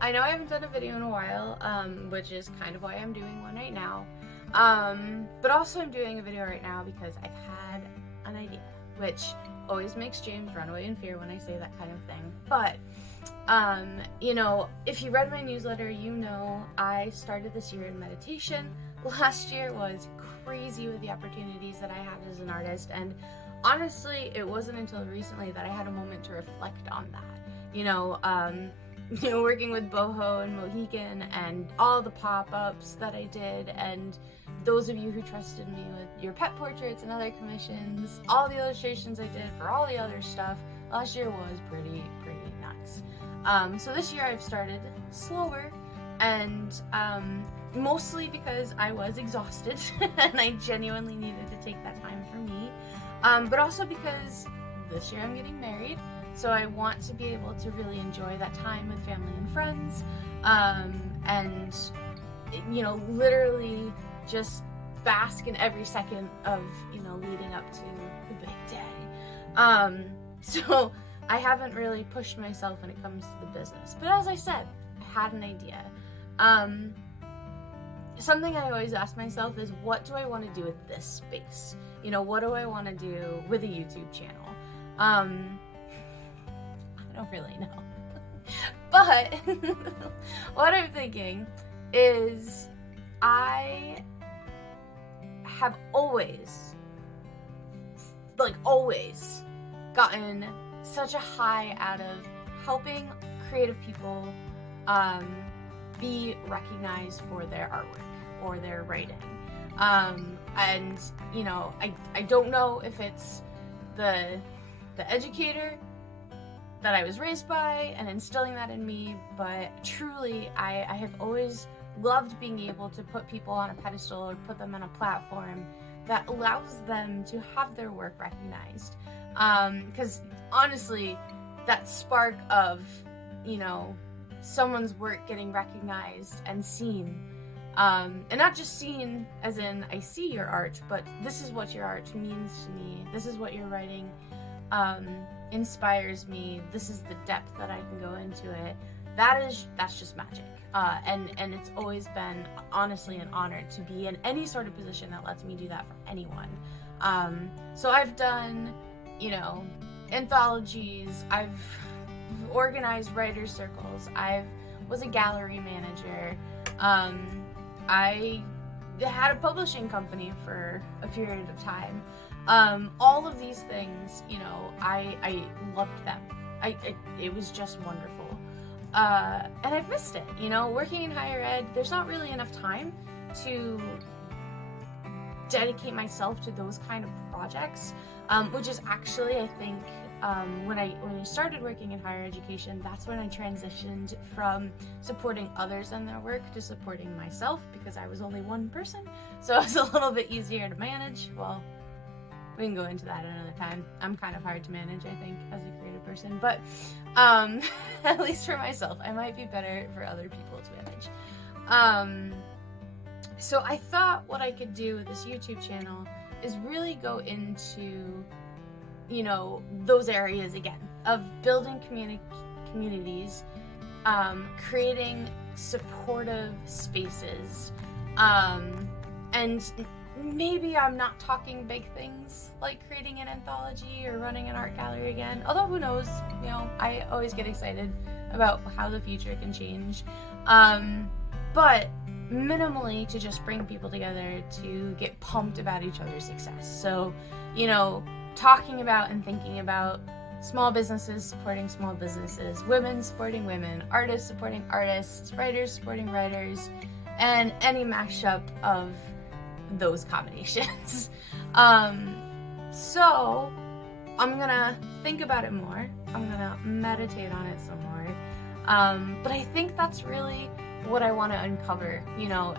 I know I haven't done a video in a while, which is kind of why I'm doing one right now. But also I'm doing a video right now because I've had an idea, which always makes James run away in fear when I say that kind of thing. But, you know, if you read my newsletter, you know I started this year in meditation. Last year was crazy with the opportunities that I had as an artist, and honestly, it wasn't until recently that I had a moment to reflect on that. Working with Boho and Mohican and all the pop-ups that I did, and those of you who trusted me with your pet portraits and other commissions, all the illustrations I did for all the other stuff, last year was pretty nuts. So this year I've started slower, and mostly because I was exhausted and I genuinely needed to take that time for me, but also because this year I'm getting married. So I want to be able to really enjoy that time with family and friends, and, you know, literally just bask in every second of, you know, leading up to the big day. So I haven't really pushed myself when it comes to the business. But as I said, I had an idea. Something I always ask myself is, what do I want to do with this space? You know, what do I want to do with a YouTube channel? I don't really know. But what I'm thinking is, I have always gotten such a high out of helping creative people be recognized for their artwork or their writing. And you know, I don't know if it's the educator that I was raised by and instilling that in me, but truly I have always loved being able to put people on a pedestal or put them on a platform that allows them to have their work recognized. Because honestly, that spark of, you know, someone's work getting recognized and seen, and not just seen as in I see your art, but this is what your art means to me, this is what you're writing inspires me, this is the depth that I can go into it. That's just magic. And it's always been honestly an honor to be in any sort of position that lets me do that for anyone. So I've done, you know, anthologies, I've organized writers circles, was a gallery manager, I had a publishing company for a period of time. All of these things, you know, I loved them. It was just wonderful. And I've missed it, you know, working in higher ed, there's not really enough time to dedicate myself to those kind of projects, which is actually, I think, when I started working in higher education, that's when I transitioned from supporting others and their work to supporting myself, because I was only one person, so it was a little bit easier to manage. Well, we can go into that another time. I'm kind of hard to manage, I think, as a creative person, but at least for myself, I might be better for other people to manage. So I thought what I could do with this YouTube channel is really go into, you know, those areas again of building communities, creating supportive spaces, and maybe I'm not talking big things like creating an anthology or running an art gallery again, although who knows, you know, I always get excited about how the future can change, but minimally to just bring people together to get pumped about each other's success. So, you know, talking about and thinking about small businesses supporting small businesses, women supporting women, artists supporting artists, writers supporting writers, and any mashup of those combinations. So I'm gonna think about it more, I'm gonna meditate on it some more, but I think that's really what I want to uncover, you know,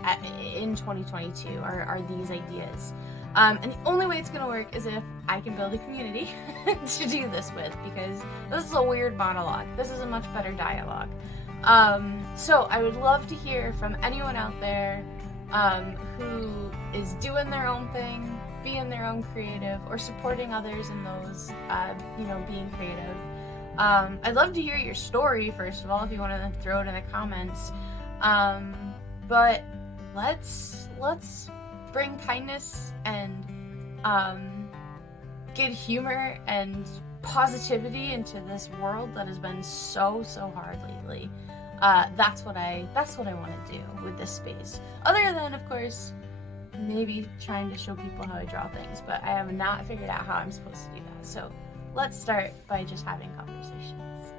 in 2022 are these ideas. And the only way it's going to work is if I can build a community to do this with, because this is a weird monologue. This is a much better dialogue. So I would love to hear from anyone out there who is doing their own thing, being their own creative, or supporting others in those, you know, being creative. I'd love to hear your story, first of all, if you want to throw it in the comments. But let's bring kindness and good humor and positivity into this world that has been so hard lately. That's what I want to do with this space. Other than, of course, maybe trying to show people how I draw things, but I have not figured out how I'm supposed to do that. So let's start by just having conversations.